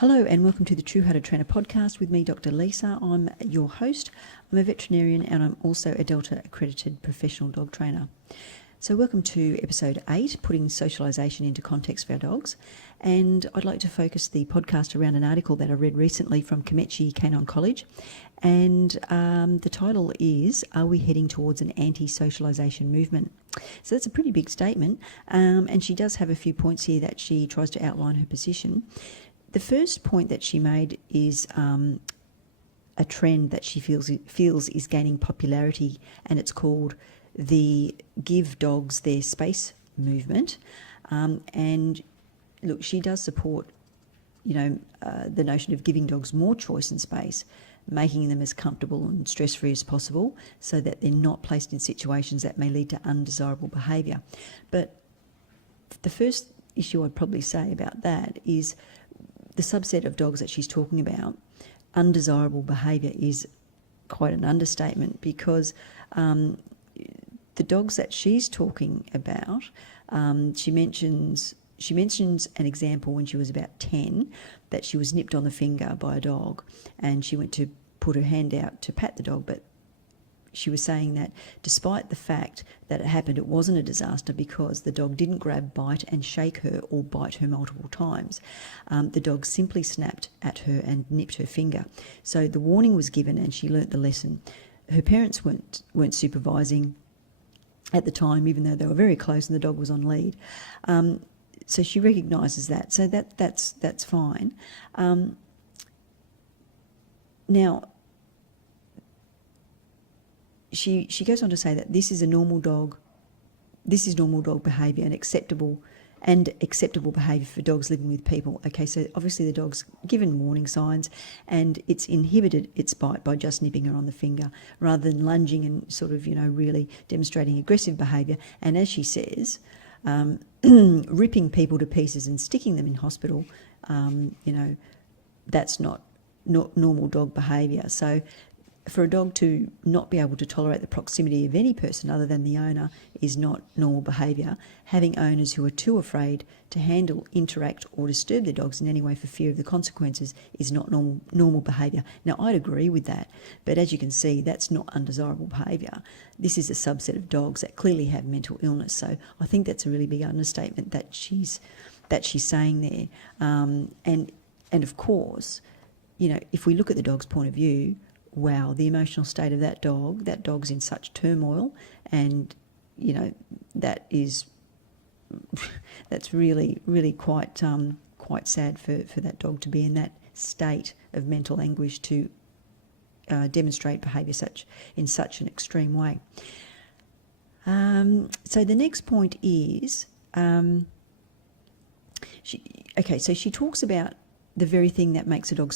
Hello and welcome to the True How to Train a podcast with me, Dr. Lisa. I'm your host. I'm a veterinarian and I'm also a Delta accredited professional dog trainer. So welcome to episode 8, putting socialization into context for our dogs. And I'd like to focus the podcast around an article that I read recently from Kommetjie Canine College. And the title is, Are We Heading Towards an Anti-Socialization Movement? So that's a pretty big statement. And she does have a few points here that she tries to outline her position. The first point that she made is a trend that she feels is gaining popularity, and it's called the Give Dogs Their Space movement. And look, she does support, the notion of giving dogs more choice and space, making them as comfortable and stress-free as possible so that they're not placed in situations that may lead to undesirable behaviour. But the first issue I'd probably say about that is the subset of dogs that she's talking about. Undesirable behaviour is quite an understatement, because the dogs that she's talking about, she mentions an example when she was about 10 that she was nipped on the finger by a dog, and she went to put her hand out to pat the dog, but she was saying that despite the fact that it happened, it wasn't a disaster because the dog didn't grab, bite and shake her or bite her multiple times. The dog simply snapped at her and nipped her finger. So the warning was given and she learnt the lesson. Her parents weren't supervising at the time, even though they were very close and the dog was on lead. So she recognises that. So that's fine. Now, she goes on to say that this is normal dog behaviour and acceptable behaviour for dogs living with people. Okay, so obviously the dog's given warning signs and it's inhibited its bite by just nipping her on the finger rather than lunging and sort of, really demonstrating aggressive behaviour. And as she says, ripping people to pieces and sticking them in hospital, that's not normal dog behaviour. So for a dog to not be able to tolerate the proximity of any person other than the owner is not normal behaviour. Having owners who are too afraid to handle, interact or disturb their dogs in any way for fear of the consequences is not normal behaviour. Now, I'd agree with that, but as you can see, that's not undesirable behaviour. This is a subset of dogs that clearly have mental illness, so I think that's a really big understatement that she's saying there. And of course, if we look at the dog's point of view, wow, the emotional state of that dog's in such turmoil, and that's really, really quite sad for that dog to be in that state of mental anguish to demonstrate behaviour in such an extreme way. So the next point is, she talks about the very thing that makes a dog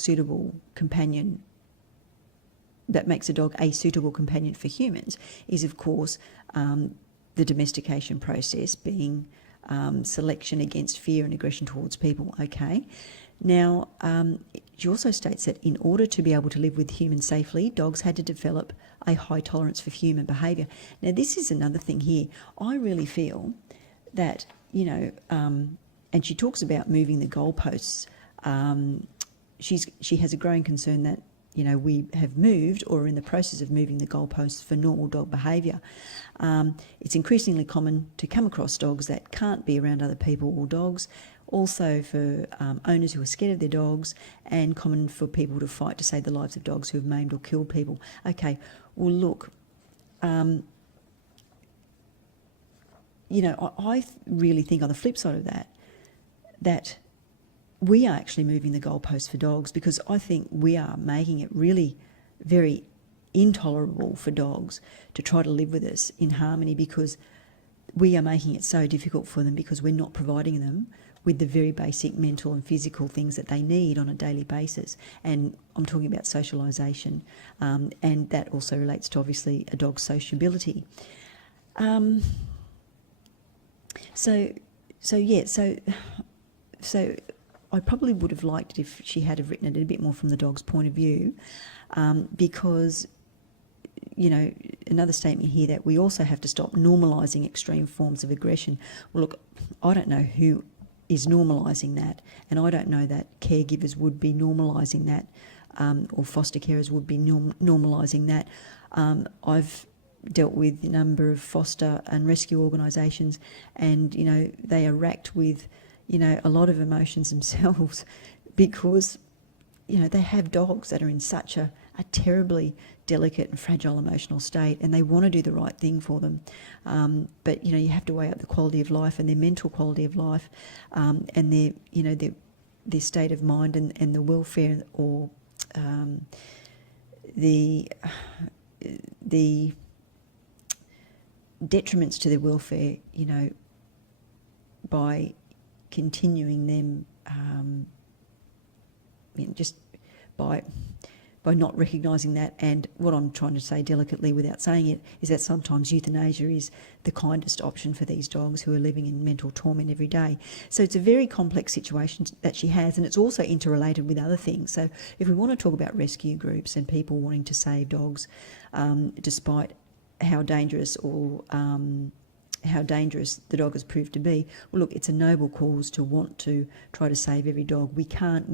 a suitable companion for humans is, of course, the domestication process, being selection against fear and aggression towards people. Okay. Now, she also states that in order to be able to live with humans safely, dogs had to develop a high tolerance for human behaviour. Now, this is another thing here. I really feel that, and she talks about moving the goalposts. She has a growing concern that we have moved or are in the process of moving the goalposts for normal dog behaviour. It's increasingly common to come across dogs that can't be around other people or dogs, also for owners who are scared of their dogs, and common for people to fight to save the lives of dogs who have maimed or killed people. Okay, well look, I really think on the flip side of that we are actually moving the goalposts for dogs, because I think we are making it really very intolerable for dogs to try to live with us in harmony, because we are making it so difficult for them because we're not providing them with the very basic mental and physical things that they need on a daily basis. And I'm talking about socialization, and that also relates to obviously a dog's sociability. So I probably would have liked it if she had have written it a bit more from the dog's point of view, because, another statement here that we also have to stop normalising extreme forms of aggression. Well, look, I don't know who is normalising that, and I don't know that caregivers would be normalising that, or foster carers would be normalising that. I've dealt with a number of foster and rescue organisations, and they are racked with a lot of emotions themselves because they have dogs that are in such a terribly delicate and fragile emotional state, and they want to do the right thing for them. But you have to weigh up the quality of life and their mental quality of life, and their state of mind and the welfare, or the detriments to their welfare, by continuing them, just by not recognising that. And what I'm trying to say delicately without saying it is that sometimes euthanasia is the kindest option for these dogs who are living in mental torment every day. So it's a very complex situation that she has, and it's also interrelated with other things. So if we want to talk about rescue groups and people wanting to save dogs, despite how dangerous the dog has proved to be, well, look, it's a noble cause to want to try to save every dog. We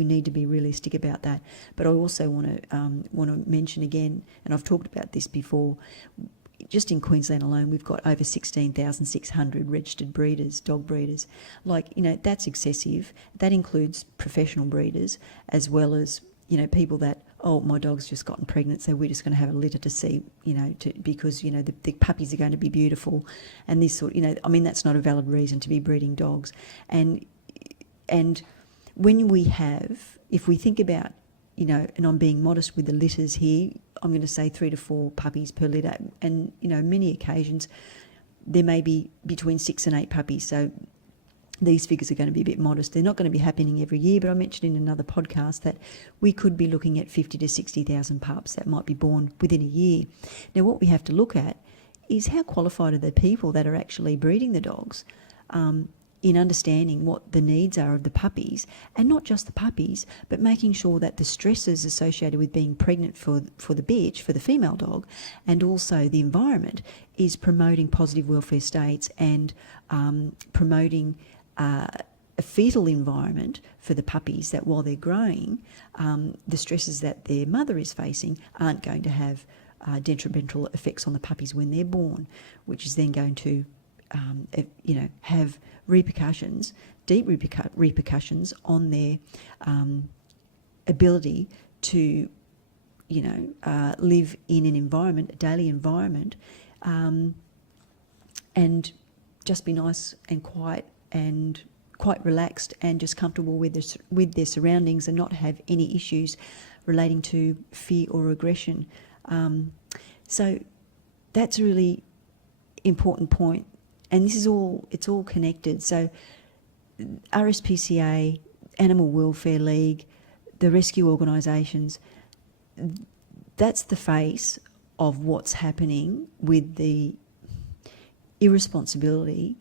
need to be realistic about that. But I also want to mention again, and I've talked about this before, just in Queensland alone, we've got over 16,600 registered breeders, dog breeders. That's excessive. That includes professional breeders as well as, people that, oh, my dog's just gotten pregnant, so we're just going to have a litter to see, because, the puppies are going to be beautiful, and this sort, that's not a valid reason to be breeding dogs. And when if we think about, and I'm being modest with the litters here, I'm going to say 3 to 4 puppies per litter, and, many occasions there may be between 6 and 8 puppies, so these figures are going to be a bit modest. They're not going to be happening every year, but I mentioned in another podcast that we could be looking at 50 to 60,000 pups that might be born within a year. Now, what we have to look at is how qualified are the people that are actually breeding the dogs, in understanding what the needs are of the puppies, and not just the puppies, but making sure that the stresses associated with being pregnant for the bitch, for the female dog, and also the environment is promoting positive welfare states and promoting a fetal environment for the puppies, that while they're growing, the stresses that their mother is facing aren't going to have detrimental effects on the puppies when they're born, which is then going to have repercussions, deep repercussions on their ability to live in an environment, a daily environment, and just be nice and quiet and quite relaxed and just comfortable with their surroundings, and not have any issues relating to fear or aggression. So that's a really important point, and it's all connected. So RSPCA, Animal Welfare League, the rescue organisations, that's the face of what's happening with the irresponsibility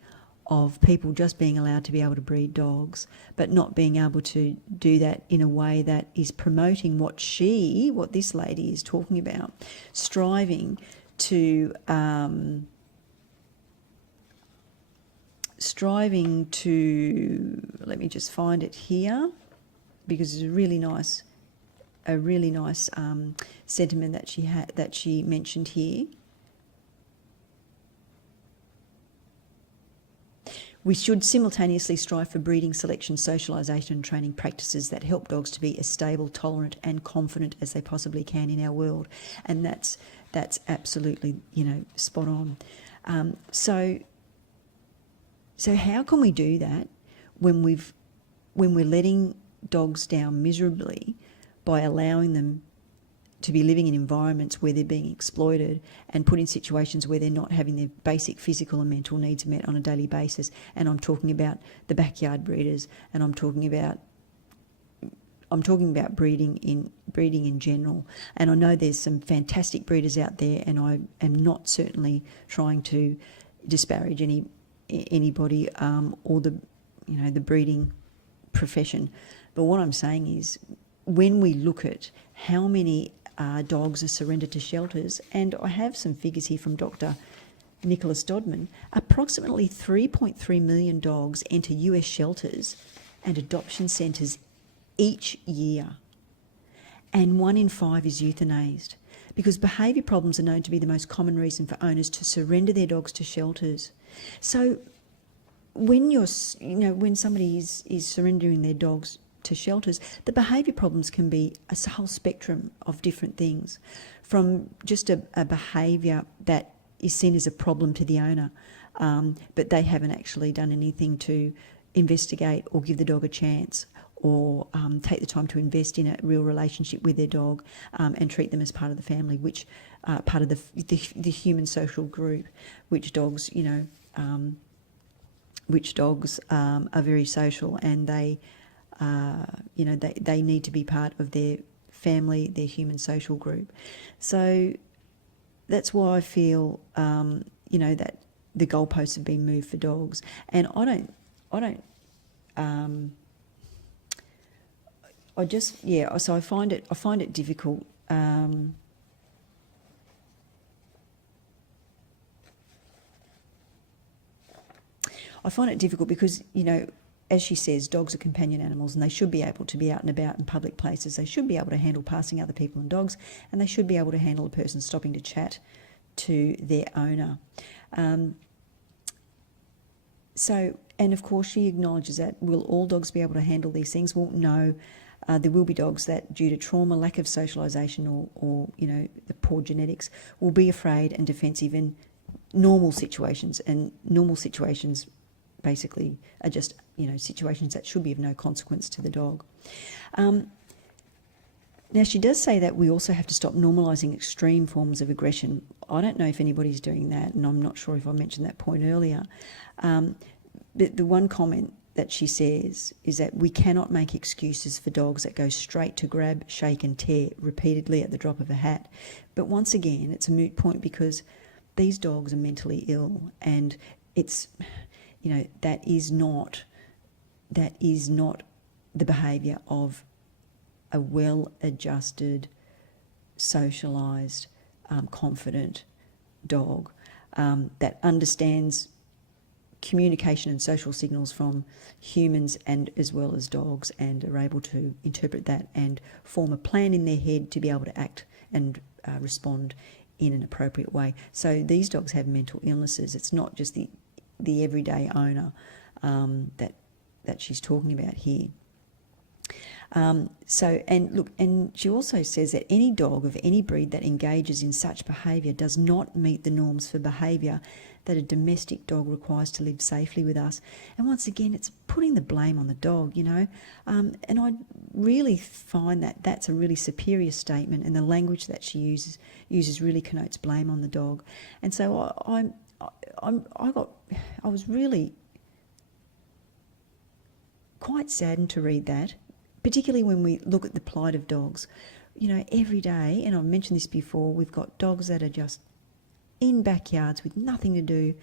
of people just being allowed to be able to breed dogs, but not being able to do that in a way that is promoting what this lady is talking about, striving to, let me just find it here, because it's a really nice sentiment that she mentioned here. We should simultaneously strive for breeding, selection, socialisation and training practices that help dogs to be as stable, tolerant and confident as they possibly can in our world. And that's absolutely, spot on. So how can we do that when we're letting dogs down miserably by allowing them to be living in environments where they're being exploited and put in situations where they're not having their basic physical and mental needs met on a daily basis? And I'm talking about the backyard breeders, and I'm talking about breeding in general. And I know there's some fantastic breeders out there, and I am not certainly trying to disparage anybody or the breeding profession. But what I'm saying is, when we look at how many dogs are surrendered to shelters, and I have some figures here from Dr. Nicholas Dodman, approximately 3.3 million dogs enter US shelters and adoption centres each year, and 1 in 5 is euthanased, because behaviour problems are known to be the most common reason for owners to surrender their dogs to shelters. So when when somebody is surrendering their dogs to shelters, the behaviour problems can be a whole spectrum of different things, from just a behaviour that is seen as a problem to the owner, but they haven't actually done anything to investigate or give the dog a chance, or take the time to invest in a real relationship with their dog, and treat them as part of the family, which part of the human social group, which dogs, are very social, and they need to be part of their family, their human social group. So that's why I feel, that the goalposts have been moved for dogs, and I find it difficult. I find it difficult because, as she says, dogs are companion animals, and they should be able to be out and about in public places. They should be able to handle passing other people and dogs, and they should be able to handle a person stopping to chat to their owner. And of course she acknowledges that, will all dogs be able to handle these things? Well, no. There will be dogs that, due to trauma, lack of socialisation, or the poor genetics, will be afraid and defensive in normal situations. And normal situations basically are just, situations that should be of no consequence to the dog. Now, she does say that we also have to stop normalising extreme forms of aggression. I don't know if anybody's doing that, and I'm not sure if I mentioned that point earlier. But the one comment that she says is that we cannot make excuses for dogs that go straight to grab, shake and tear repeatedly at the drop of a hat. But once again, it's a moot point, because these dogs are mentally ill, and it's, that is not the behaviour of a well-adjusted, socialised, confident dog that understands communication and social signals from humans and as well as dogs, and are able to interpret that and form a plan in their head to be able to act and respond in an appropriate way. So these dogs have mental illnesses. It's not just the everyday owner that she's talking about here. And she also says that any dog of any breed that engages in such behaviour does not meet the norms for behaviour that a domestic dog requires to live safely with us. And once again, it's putting the blame on the dog, and I really find that that's a really superior statement, and the language that she uses really connotes blame on the dog. And so I was really quite saddened to read that, particularly when we look at the plight of dogs. Every day, and I've mentioned this before, we've got dogs that are just in backyards with nothing to do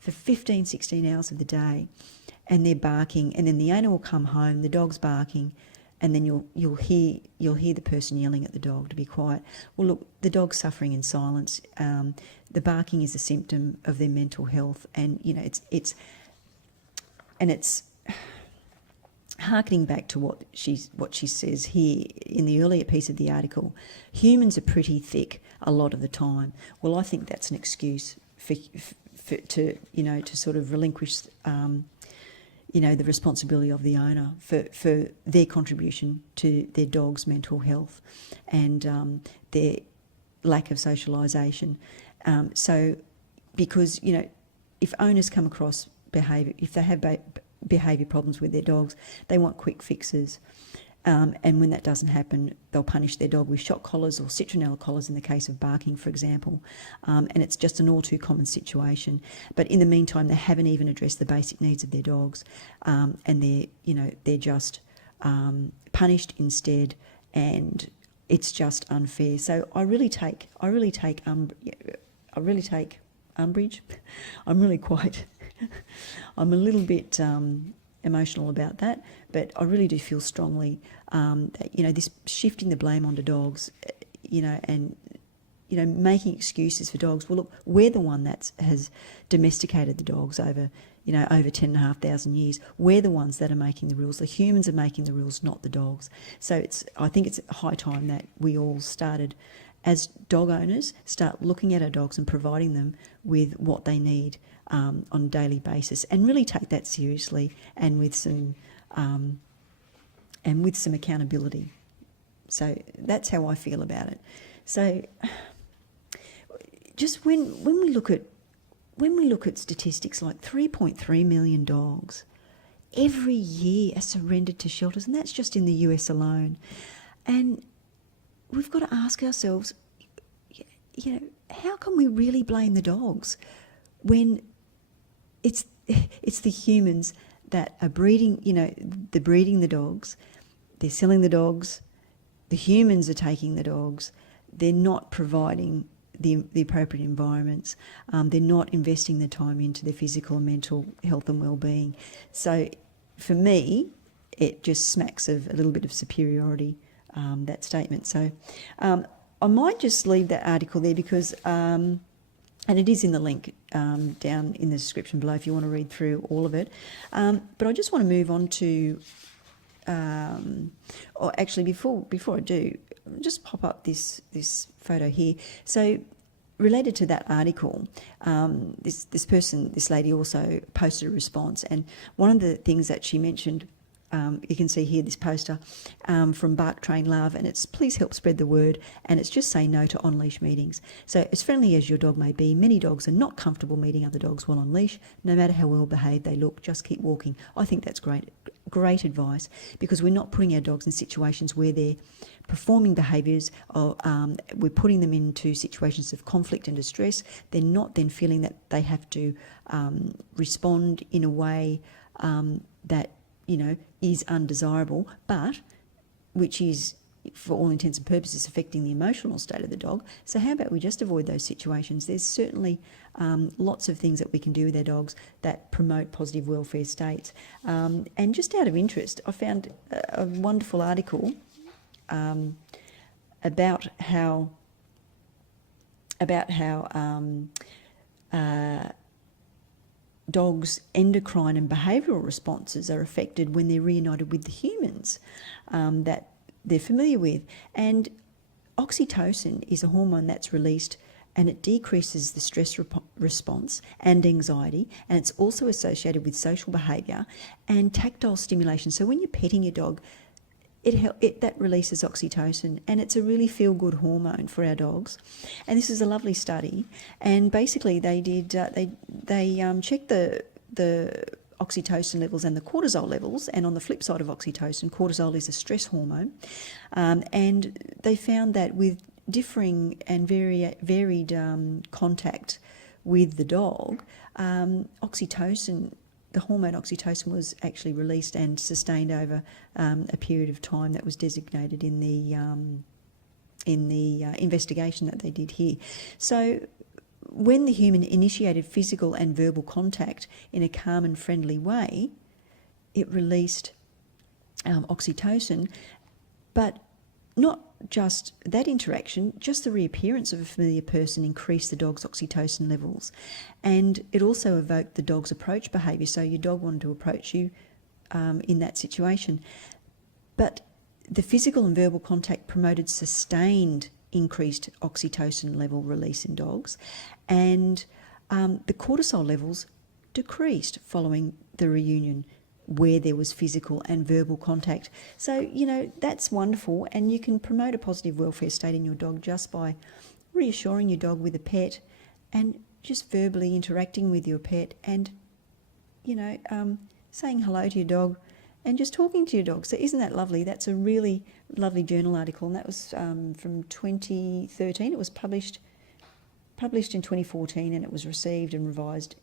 for 15, 16 hours of the day, and they're barking, and then the owner will come home, the dog's barking, and then you'll hear the person yelling at the dog to be quiet. Well, look, the dog's suffering in silence. The barking is a symptom of their mental health, and it's harkening back to what she says here in the earlier piece of the article. Humans are pretty thick a lot of the time. Well, I think that's an excuse to sort of relinquish the responsibility of the owner for their contribution to their dog's mental health and their lack of socialisation. Because if owners come across behaviour, if they have behaviour problems with their dogs, they want quick fixes. And when that doesn't happen, they'll punish their dog with shock collars or citronella collars in the case of barking, for example. And it's just an all too common situation. But in the meantime, they haven't even addressed the basic needs of their dogs, and they're just punished instead, and it's just unfair. So I really take umbrage. I'm a little bit emotional about that, but I really do feel strongly that this shifting the blame onto dogs, and making excuses for dogs. Well, look, we're the one that has domesticated the dogs over 10,500 years. We're the ones that are making the rules. The humans are making the rules, not the dogs. So I think it's high time that we all started, as dog owners, start looking at our dogs and providing them with what they need on a daily basis, and really take that seriously, and with some accountability. So that's how I feel about it. So just when we look at statistics, like 3.3 million dogs every year are surrendered to shelters, and that's just in the US alone. And we've got to ask ourselves, how can we really blame the dogs when it's the humans that are breeding, they're breeding the dogs, they're selling the dogs, the humans are taking the dogs, they're not providing the appropriate environments, they're not investing the time into their physical and mental health and well-being. So for me, it just smacks of a little bit of superiority, that statement. So I might just leave that article there because, and it is in the link down in the description below if you want to read through all of it. But I just want to move on to, or actually before I do, just pop up this photo here. So related to that article, this lady also posted a response, and one of the things that she mentioned, you can see here this poster from Bark Train Love, and it's please help spread the word, and it's just say no to on-leash meetings. So as friendly as your dog may be, many dogs are not comfortable meeting other dogs while on leash, no matter how well behaved they look. Just keep walking. I think that's great advice, because we're not putting our dogs in situations where they're performing behaviours, or we're putting them into situations of conflict and distress. They're not then feeling that they have to respond in a way that is undesirable, but which is, for all intents and purposes, affecting the emotional state of the dog. So how about we just avoid those situations? There's certainly lots of things that we can do with our dogs that promote positive welfare states. And just out of interest, I found a wonderful article about how dogs' endocrine and behavioural responses are affected when they're reunited with the humans that they're familiar with. And oxytocin is a hormone that's released, and it decreases the stress response and anxiety, and it's also associated with social behaviour and tactile stimulation. So when you're petting your dog, that releases oxytocin, and it's a really feel-good hormone for our dogs. And this is a lovely study, and basically they did they checked the oxytocin levels and the cortisol levels, and on the flip side of oxytocin, cortisol is a stress hormone, and they found that with differing and varied contact with the dog, oxytocin, the hormone oxytocin, was actually released and sustained over a period of time that was designated in the investigation that they did here. So when the human initiated physical and verbal contact in a calm and friendly way, it released oxytocin, but not just that interaction, just the reappearance of a familiar person increased the dog's oxytocin levels. And it also evoked the dog's approach behaviour, so your dog wanted to approach you in that situation. But the physical and verbal contact promoted sustained increased oxytocin level release in dogs, and the cortisol levels decreased following the reunion where there was physical and verbal contact. So, that's wonderful, and you can promote a positive welfare state in your dog just by reassuring your dog with a pet and just verbally interacting with your pet and, saying hello to your dog and just talking to your dog. So isn't that lovely? That's a really lovely journal article, and that was from 2013. It was published in 2014, and it was received and revised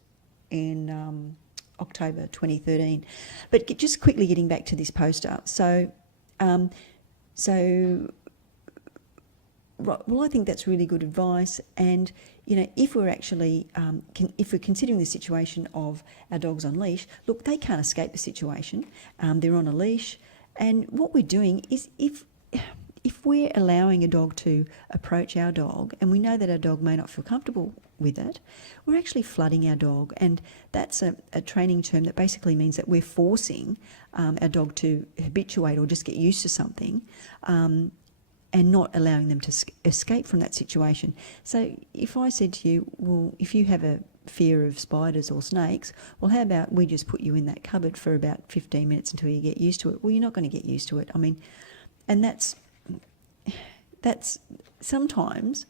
in October 2013. But just quickly getting back to this poster. So I think that's really good advice. And if we're actually if we're considering the situation of our dogs on leash, look, they can't escape the situation. They're on a leash, and what we're doing is, if if we're allowing a dog to approach our dog and we know that our dog may not feel comfortable with it, we're actually flooding our dog. And that's a training term that basically means that we're forcing our dog to habituate or just get used to something, and not allowing them to escape from that situation. So if I said to you, well, if you have a fear of spiders or snakes, well, how about we just put you in that cupboard for about 15 minutes until you get used to it? Well, you're not going to get used to it. I mean, and that's sometimes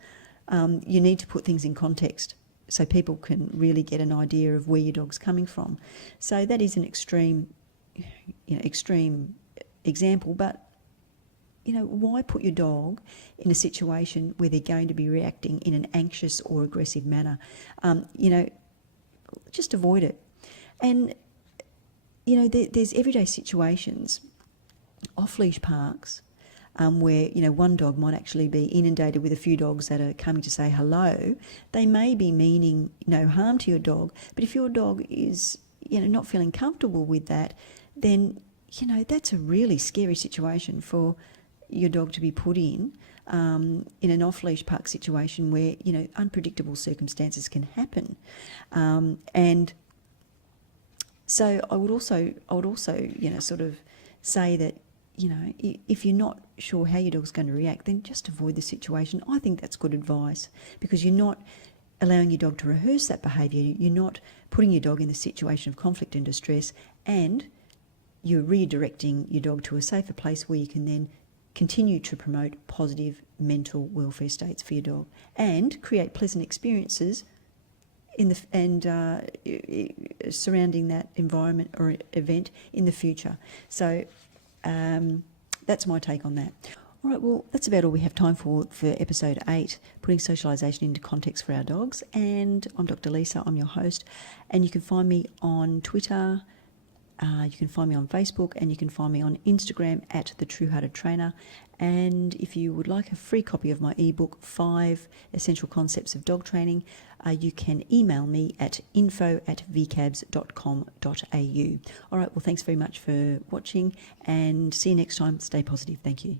you need to put things in context so people can really get an idea of where your dog's coming from. So that is an extreme example, but why put your dog in a situation where they're going to be reacting in an anxious or aggressive manner? Just avoid it. And there's everyday situations, off-leash parks, where one dog might actually be inundated with a few dogs that are coming to say hello. They may be meaning no harm to your dog, but if your dog is not feeling comfortable with that, then that's a really scary situation for your dog to be put in an off-leash park situation where unpredictable circumstances can happen. And so I would also sort of say that if you're not sure how your dog's going to react, then just avoid the situation. I think that's good advice, because you're not allowing your dog to rehearse that behaviour. You're not putting your dog in the situation of conflict and distress, and you're redirecting your dog to a safer place where you can then continue to promote positive mental welfare states for your dog and create pleasant experiences surrounding that environment or event in the future. So that's my take on that. All right, well, that's about all we have time for episode 8, putting socialisation into context for our dogs. And I'm Dr. Lisa, I'm your host, and you can find me on Twitter, you can find me on Facebook, and you can find me on Instagram at The True Hearted Trainer. And if you would like a free copy of my ebook, 5 Essential Concepts of Dog Training, you can email me at info@vcabs.com.au. All right, well, thanks very much for watching, and see you next time. Stay positive. Thank you.